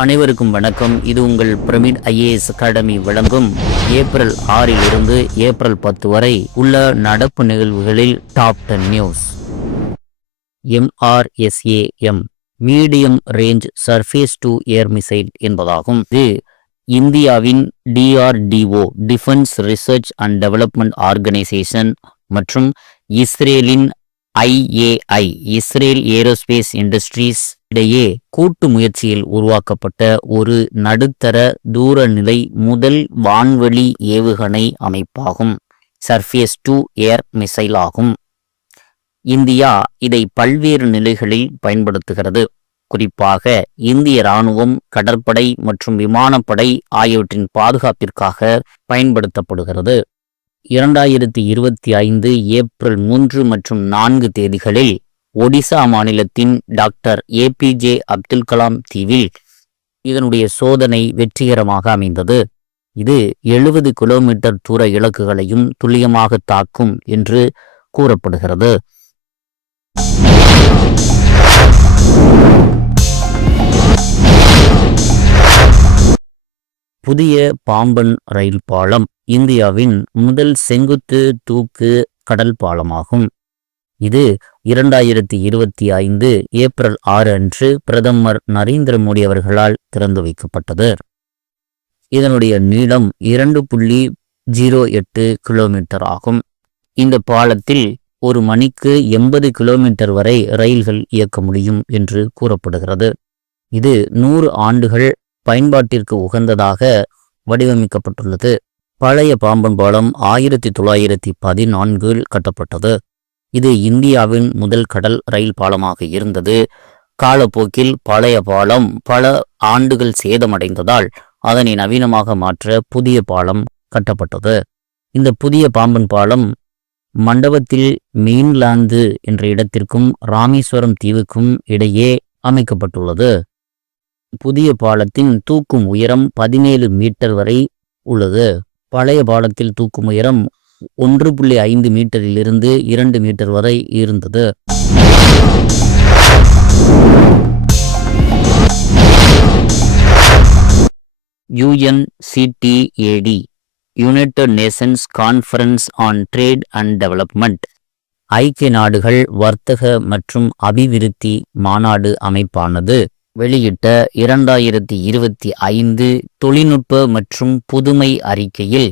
அனைவருக்கும் வணக்கம். இது உங்கள் பிரமிட் ஐஏஎஸ் அகாடமி வழங்கும் ஏப்ரல் 6 இருந்து ஏப்ரல் 10 வரை உள்ள நடப்பு நிகழ்வுகளில் top 10 news. MRSAM medium range surface to air missile என்பதாகும். இது இந்தியாவின் DRDO defence research and development organisation மற்றும் இஸ்ரேலின் IAI இஸ்ரேல் ஏரோஸ்பேஸ் இண்டஸ்ட்ரீஸ் இடையே கூட்டு முயற்சியில் உருவாக்கப்பட்ட ஒரு நடுத்தர தூரநிலை முதல் வான்வெளி ஏவுகணை அமைப்பாகும். சர்ஃபேஸ் டு ஏர் மிசைல் ஆகும். இந்தியா இதை பல்வேறு நிலைகளில் பயன்படுத்துகிறது. குறிப்பாக இந்திய இராணுவம், கடற்படை மற்றும் விமானப்படை ஆகியவற்றின் பாதுகாப்பிற்காக பயன்படுத்தப்படுகிறது. 2025 ஏப்ரல் 3 மற்றும் 4 தேதிகளில் ஒடிசா மாநிலத்தின் டாக்டர் APJ அப்துல் கலாம் தீவில் இதனுடைய சோதனை வெற்றிகரமாக அமைந்தது. இது 70 கிலோமீட்டர் தூர இலக்குகளையும் துல்லியமாக தாக்கும் என்று கூறப்படுகிறது. புதிய பாம்பன் ரயில் பாலம் இந்தியாவின் முதல் செங்குத்து தூக்கு கடல் பாலமாகும். இது 2025 ஏப்ரல் 6 அன்று பிரதமர் நரேந்திர மோடி அவர்களால் திறந்து வைக்கப்பட்டது. இதனுடைய நீளம் 2.08 கிலோமீட்டர் ஆகும். இந்த பாலத்தில் ஒரு மணிக்கு 80 கிலோமீட்டர் வரை ரயில்கள் இயக்க முடியும் என்று கூறப்படுகிறது. இது 100 ஆண்டுகள் பயன்பாட்டிற்கு உகந்ததாக வடிவமைக்கப்பட்டுள்ளது. பழைய பாம்பன் பாலம் 1914 கட்டப்பட்டது. இது இந்தியாவின் முதல் கடல் ரயில் பாலமாக இருந்தது. காலப்போக்கில் பழைய பாலம் பல ஆண்டுகள் சேதமடைந்ததால் அதனை நவீனமாக மாற்ற புதிய பாலம் கட்டப்பட்டது. இந்த புதிய பாம்பன் பாலம் மண்டபத்தில் மெயின்லாந்து என்ற இடத்திற்கும் ராமேஸ்வரம் தீவுக்கும் இடையே அமைக்கப்பட்டுள்ளது. புதிய பாலத்தின் தூக்கும் உயரம் 17 மீட்டர் வரை உள்ளது. பழைய பாலத்தில் தூக்கும் உயரம் 1.5 மீட்டரிலிருந்து 2 மீட்டர் வரை இருந்தது. UNCTAD United Nations conference on trade and development ஐக்கிய நாடுகள் வர்த்தக மற்றும் அபிவிருத்தி மாநாடு அமைப்பானது வெளியிட்ட 2025 தொழில்நுட்ப மற்றும் புதுமை அறிக்கையில்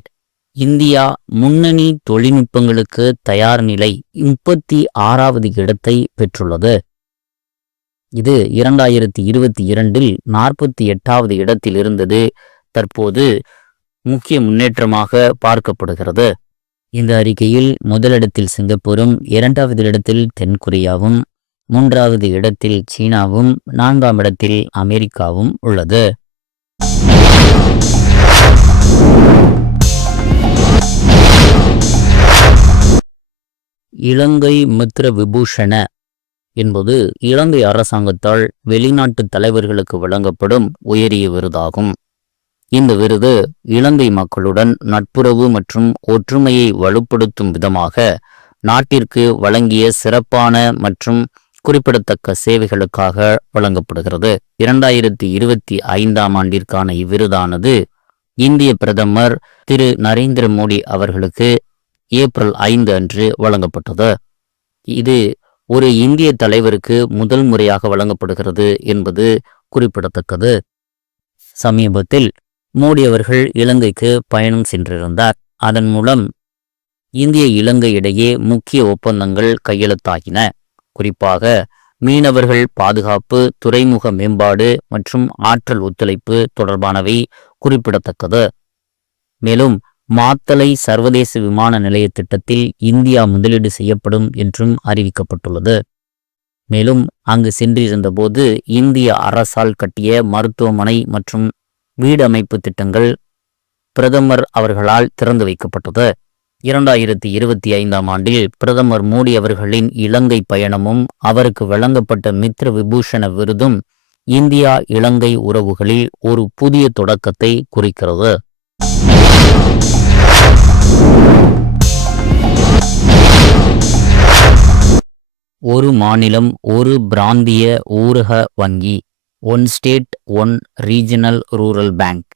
இந்தியா முன்னணி தொழில்நுட்பங்களுக்கு தயார் நிலை 36வது இடத்தை பெற்றுள்ளது. இது 2022 48வது இடத்தில் இருந்தது. தற்போது முக்கிய முன்னேற்றமாக பார்க்கப்படுகிறது. இந்த அறிக்கையில் முதலிடத்தில் சிங்கப்பூரும், 2வது இடத்தில் தென்கொரியாவும், 3வது இடத்தில் சீனாவும், 4ஆம் இடத்தில் அமெரிக்காவும் உள்ளது. இலங்கை மித்ர விபூஷண என்பது இலங்கை அரசாங்கத்தால் வெளிநாட்டு தலைவர்களுக்கு வழங்கப்படும் உயரிய விருதாகும். இந்த விருது இலங்கை மக்களுடன் நட்புறவு மற்றும் ஒற்றுமையை வலுப்படுத்தும் விதமாக நாட்டிற்கு வழங்கிய சிறப்பான மற்றும் குறிப்பிடத்தக்க சேவைகளுக்காக வழங்கப்படுகிறது. 2025ஆம் ஆண்டிற்கான இவ்விருதானது இந்திய பிரதமர் திரு நரேந்திர மோடி அவர்களுக்கு ஏப்ரல் 5 அன்று வழங்கப்பட்டது. இது ஒரு இந்திய தலைவருக்கு முதல் முறையாக வழங்கப்படுகிறது என்பது குறிப்பிடத்தக்கது. சமீபத்தில் மோடி அவர்கள் இலங்கைக்கு பயணம் சென்றிருந்தார். அதன் மூலம் இந்திய இலங்கை இடையே முக்கிய ஒப்பந்தங்கள் கையெழுத்தாகின. குறிப்பாக மீனவர்கள் பாதுகாப்பு, துறைமுக மேம்பாடு மற்றும் ஆற்றல் ஒத்துழைப்பு தொடர்பானவை குறிப்பிடத்தக்கது. மேலும் மாத்தளை சர்வதேச விமான நிலைய திட்டத்தில் இந்தியா முதலீடு செய்யப்படும் என்றும் அறிவிக்கப்பட்டுள்ளது. மேலும் அங்கு சென்றிருந்த போது இந்திய அரசால் கட்டிய மருத்துவமனை மற்றும் வீடு அமைப்பு திட்டங்கள் பிரதமர் அவர்களால் திறந்து வைக்கப்பட்டது. 2025ஆம் ஆண்டில் பிரதமர் மோடி அவர்களின் இலங்கை பயணமும் அவருக்கு வழங்கப்பட்ட மித்ர விபூஷண விருதும் இந்தியா இலங்கை உறவுகளில் ஒரு புதிய தொடக்கத்தை குறிக்கிறது. ஒரு மாநிலம் ஒரு பிராந்திய ஊரக வங்கி one state one regional rural bank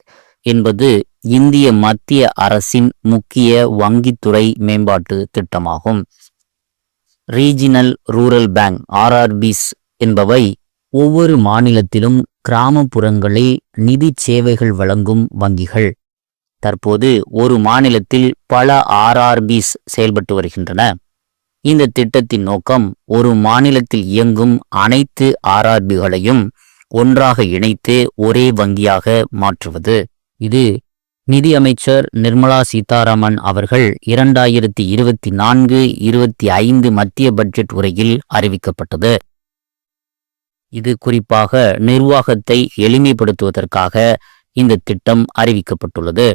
என்பது இந்திய மத்திய அரசின் முக்கிய வங்கித்துறை மேம்பாட்டு திட்டமாகும். ரீஜினல் ரூரல் பேங்க் RRBs என்பவை ஒவ்வொரு மாநிலத்திலும் கிராமப்புறங்களில் நிதி சேவைகள் வழங்கும் வங்கிகள். தற்போது ஒரு மாநிலத்தில் பல RRBs செயல்பட்டு வருகின்றன. இந்த திட்டத்தின் நோக்கம் ஒரு மாநிலத்தில் இயங்கும் அனைத்து RRBகளையும் ஒன்றாக இணைத்து ஒரே வங்கியாக மாற்றுவது. இது நிதியமைச்சர் நிர்மலா சீதாராமன் அவர்கள் 2024-25 மத்திய பட்ஜெட் உரையில் அறிவிக்கப்பட்டது. இது குறிப்பாக நிர்வாகத்தை எளிமைப்படுத்துவதற்காக இந்த திட்டம் அறிவிக்கப்பட்டுள்ளது.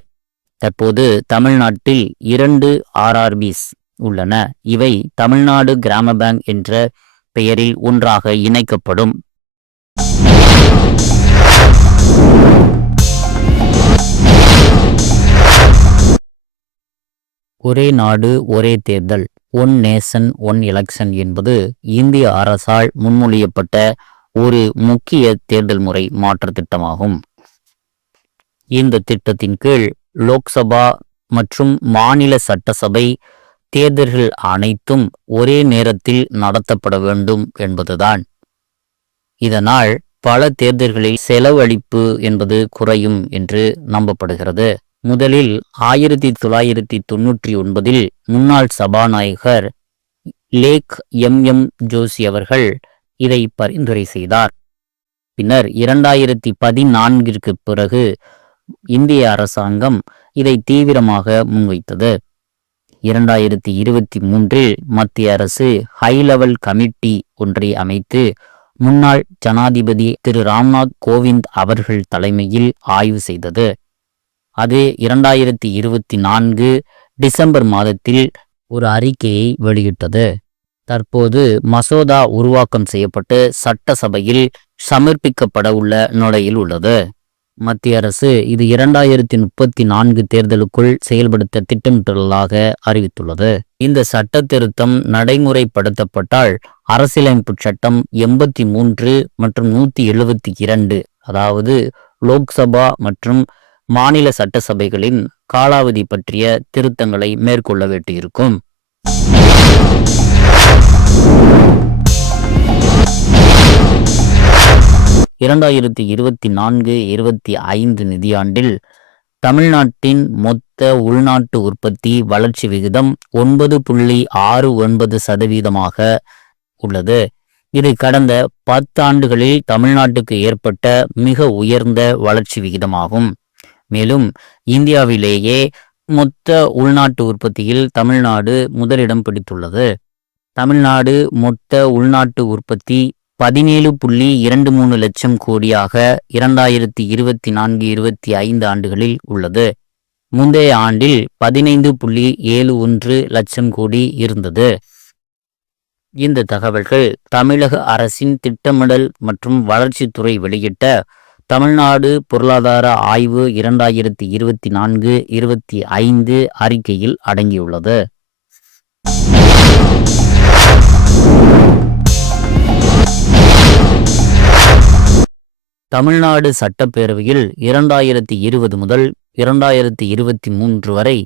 தற்போது தமிழ்நாட்டில் 2 RRBs உள்ளன. இவை தமிழ்நாடு கிராம பேங்க் என்ற பெயரில் ஒன்றாக இணைக்கப்படும். ஒரே நாடு ஒரே தேர்தல், ஒன் நேஷன் ஒன் எலெக்ஷன் என்பது இந்திய அரசால் முன்மொழியப்பட்ட ஒரு முக்கிய தேர்தல் முறை மாற்ற திட்டமாகும். இந்த திட்டத்தின் கீழ் லோக்சபா மற்றும் மாநில சட்டசபை தேர்தல்கள் அனைத்தும் ஒரே நேரத்தில் நடத்தப்பட வேண்டும் என்பதுதான். இதனால் பல தேர்தல்களில் செலவழிப்பு என்பது குறையும் என்று நம்பப்படுகிறது. முதலில் 1999 முன்னாள் சபாநாயகர் லேக் ஜோஷி அவர்கள் இதை பரிந்துரை செய்தார். பின்னர் 2014 பிறகு இந்திய அரசாங்கம் இதை தீவிரமாக முன்வைத்தது. 2023 மத்திய அரசு ஹை லெவல் கமிட்டி ஒன்றை அமைத்து முன்னாள் ஜனாதிபதி திரு ராம்நாத் கோவிந்த் அவர்கள் தலைமையில் ஆய்வு செய்தது. அது 2024 டிசம்பர் மாதத்தில் ஒரு அறிக்கையை வெளியிட்டது. தற்போது மசோதா உருவாக்கம் செய்யப்பட்டு சட்டசபையில் சமர்ப்பிக்கப்பட உள்ள நிலையில் உள்ளது. மத்திய அரசு இது 2034 தேர்தலுக்குள் செயல்படுத்த திட்டமிட்டுள்ளதாக அறிவித்துள்ளது. இந்த சட்ட திருத்தம் நடைமுறைப்படுத்தப்பட்டால் அரசியலமைப்பு சட்டம் 83 மற்றும் 172, அதாவது லோக்சபா மற்றும் மாநில சட்டசபைகளின் காலாவதி பற்றிய திருத்தங்களை மேற்கொள்ள வேண்டியிருக்கும். இரண்டாயிரத்தி 24-25 நிதியாண்டில் தமிழ்நாட்டின் மொத்த உள்நாட்டு உற்பத்தி வளர்ச்சி விகிதம் 9.69% உள்ளது. இது கடந்த 10 ஆண்டுகளில் தமிழ்நாட்டுக்கு ஏற்பட்ட மிக உயர்ந்த வளர்ச்சி விகிதமாகும். மேலும் இந்தியாவிலேயே மொத்த உள்நாட்டு உற்பத்தியில் தமிழ்நாடு முதலிடம் பிடித்துள்ளது. தமிழ்நாடு மொத்த உள்நாட்டு உற்பத்தி 17.23 லட்சம் கோடியாக 2024-25 ஆண்டுகளில் உள்ளது. முந்தைய ஆண்டில் 15.71 லட்சம் கோடி இருந்தது. இந்த தகவல்கள் தமிழக அரசின் திட்டமிடல் மற்றும் வளர்ச்சித்துறை வெளியிட்ட தமிழ்நாடு பொருளாதார ஆய்வு 2024-25 அறிக்கையில் அடங்கியுள்ளது. தமிழ்நாடு சட்டப்பேரவையில் 2020 முதல் 2023 வரை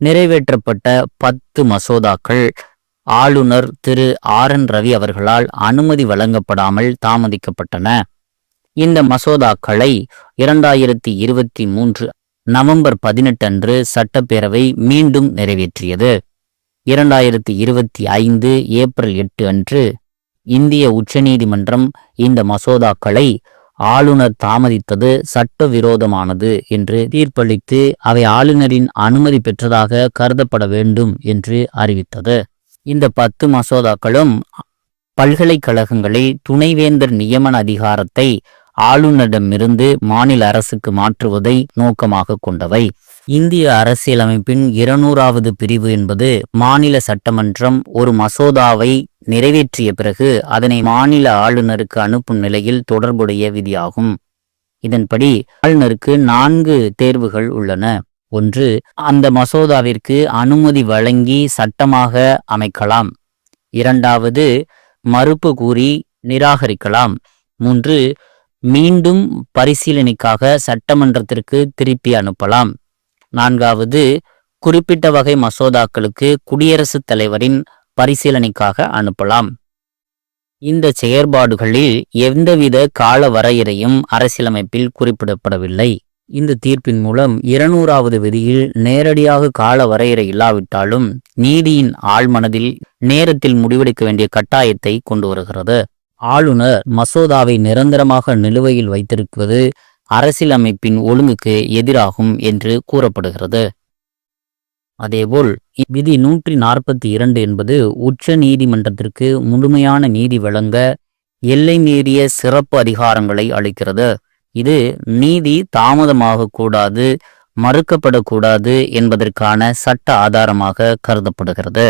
நிறைவேற்றப்பட்ட 10 மசோதாக்கள் ஆளுநர் திரு RN ரவி அவர்களால் அனுமதி வழங்கப்படாமல் தாமதிக்கப்பட்டன. இந்த மசோதாக்களை 2023 நவம்பர் 18 அன்று சட்டப்பேரவை மீண்டும் நிறைவேற்றியது. 2025 ஏப்ரல் 8 அன்று இந்திய உச்சநீதிமன்றம் இந்த மசோதாக்களை ஆளுநர் தாமதித்தது சட்டவிரோதமானது என்று தீர்ப்பளித்து அவை ஆளுநரின் அனுமதி பெற்றதாக கருதப்பட வேண்டும் என்று அறிவித்தது. இந்த 10 மசோதாக்களும் பல்கலைக்கழகங்களில் துணைவேந்தர் நியமன அதிகாரத்தை ஆளுநரிடமிருந்து மாநில அரசுக்கு மாற்றுவதை நோக்கமாக கொண்டவை. இந்திய அரசியலமைப்பின் 200வது பிரிவு என்பது மாநில சட்டமன்றம் ஒரு மசோதாவை நிறைவேற்றிய பிறகு அதனை மாநில ஆளுநருக்கு அனுப்பும் நிலையில் தொடர்புடைய விதியாகும். இதன்படி ஆளுநருக்கு 4 தேர்வுகள் உள்ளன. 1, அந்த மசோதாவிற்கு அனுமதி வழங்கி சட்டமாக அமைக்கலாம். 2வது, மறுப்பு கூறி நிராகரிக்கலாம். 3, மீண்டும் பரிசீலனைக்காக சட்டமன்றத்திற்கு திருப்பி அனுப்பலாம். 4வது, குறிப்பிட்ட வகை மசோதாக்களுக்கு குடியரசுத் தலைவரின் பரிசீலனைக்காக அனுப்பலாம். இந்த செயற்பாடுகளில் எந்தவித கால வரையறையும் அரசியலமைப்பில் குறிப்பிடப்படவில்லை. இந்த தீர்ப்பின் மூலம் 200வது விதியில் நேரடியாக கால வரையறை இல்லாவிட்டாலும் நீதியின் ஆழ்மனதில் நேரத்தில் முடிவெடுக்க வேண்டிய கட்டாயத்தை கொண்டு வருகிறது. ஆளுநர் மசோதாவை நிரந்தரமாக நிலுவையில் வைத்திருப்பது அரசியலமைப்பின் ஒழுங்குக்கு எதிராகும் என்று கூறப்படுகிறது. அதேபோல் விதி 142 என்பது உச்ச நீதிமன்றத்திற்கு முழுமையான நீதி வழங்க எல்லை மீறிய சிறப்பு அதிகாரங்களை அளிக்கிறது. இது நீதி தாமதமாக கூடாது, மறுக்கப்படக்கூடாது என்பதற்கான சட்ட ஆதாரமாக கருதப்படுகிறது.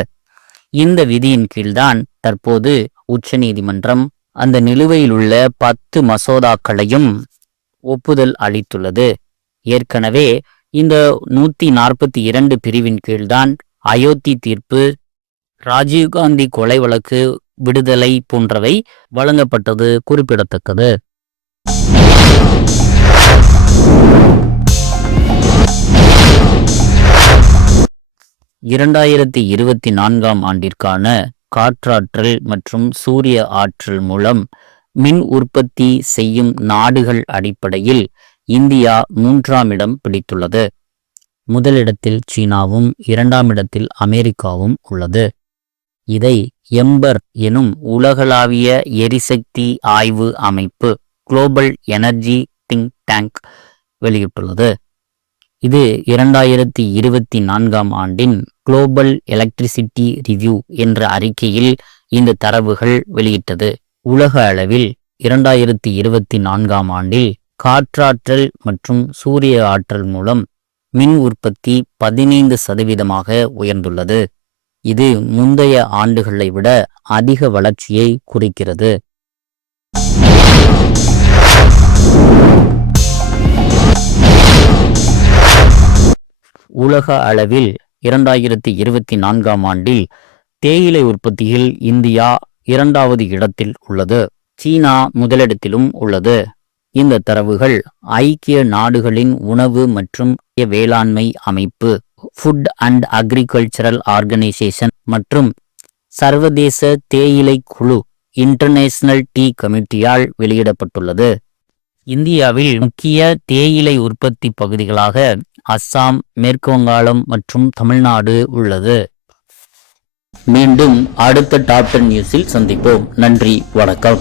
இந்த விதியின் கீழ்தான் தற்போது உச்ச நீதிமன்றம் அந்த நிலுவையில் உள்ள 10 மசோதாக்களையும் ஒப்புதல் அளித்துள்ளது. ஏற்கனவே இந்த 142 பிரிவின் கீழ்தான் அயோத்தி தீர்ப்பு, ராஜீவ்காந்தி கொலை வழக்கு விடுதலை போன்றவை வழங்கப்பட்டது குறிப்பிடத்தக்கது. 2024ஆம் ஆண்டிற்கான காற்றாற்றல் மற்றும் சூரிய ஆற்றல் மூலம் மின் உற்பத்தி செய்யும் நாடுகள் அடிப்படையில் இந்தியா 3ஆம் இடம் பிடித்துள்ளது. முதலிடத்தில் சீனாவும் 2ஆம் இடத்தில் அமெரிக்காவும் உள்ளது. இதை எம்பர் எனும் உலகளாவிய எரிசக்தி ஆய்வு அமைப்பு குளோபல் எனர்ஜி திங்க் டேங்க் வெளியிட்டுள்ளது. இது 2024ஆம் ஆண்டின் குளோபல் எலக்ட்ரிசிட்டி ரிவ்யூ என்ற அறிக்கையில் இந்த தரவுகள் வெளியிட்டது. உலக அளவில் 2024ஆம் ஆண்டில் காற்றாற்றல் மற்றும் சூரிய ஆற்றல் மூலம் மின் உற்பத்தி 15% உயர்ந்துள்ளது. இது முந்தைய ஆண்டுகளை விட அதிக வளர்ச்சியை குறிக்கிறது. உலக அளவில் 2024ஆம் ஆண்டில் தேயிலை உற்பத்தியில் இந்தியா 2வது இடத்தில் உள்ளது. சீனா முதலிடத்திலும் உள்ளது. இந்த தரவுகள் ஐக்கிய நாடுகளின் உணவு மற்றும் வேளாண்மை அமைப்பு ஃபுட் அண்ட் அக்ரிகல்ச்சரல் ஆர்கனைசேஷன் மற்றும் சர்வதேச தேயிலை குழு இன்டர்நேஷனல் டீ கமிட்டியால் வெளியிடப்பட்டுள்ளது. இந்தியாவில் முக்கிய தேயிலை உற்பத்தி பகுதிகளாக அஸ்ஸாம், மேற்கு வங்காளம் மற்றும் தமிழ்நாடு உள்ளது. மீண்டும் அடுத்த டாப் 10 நியூஸில் சந்திப்போம். நன்றி, வணக்கம்.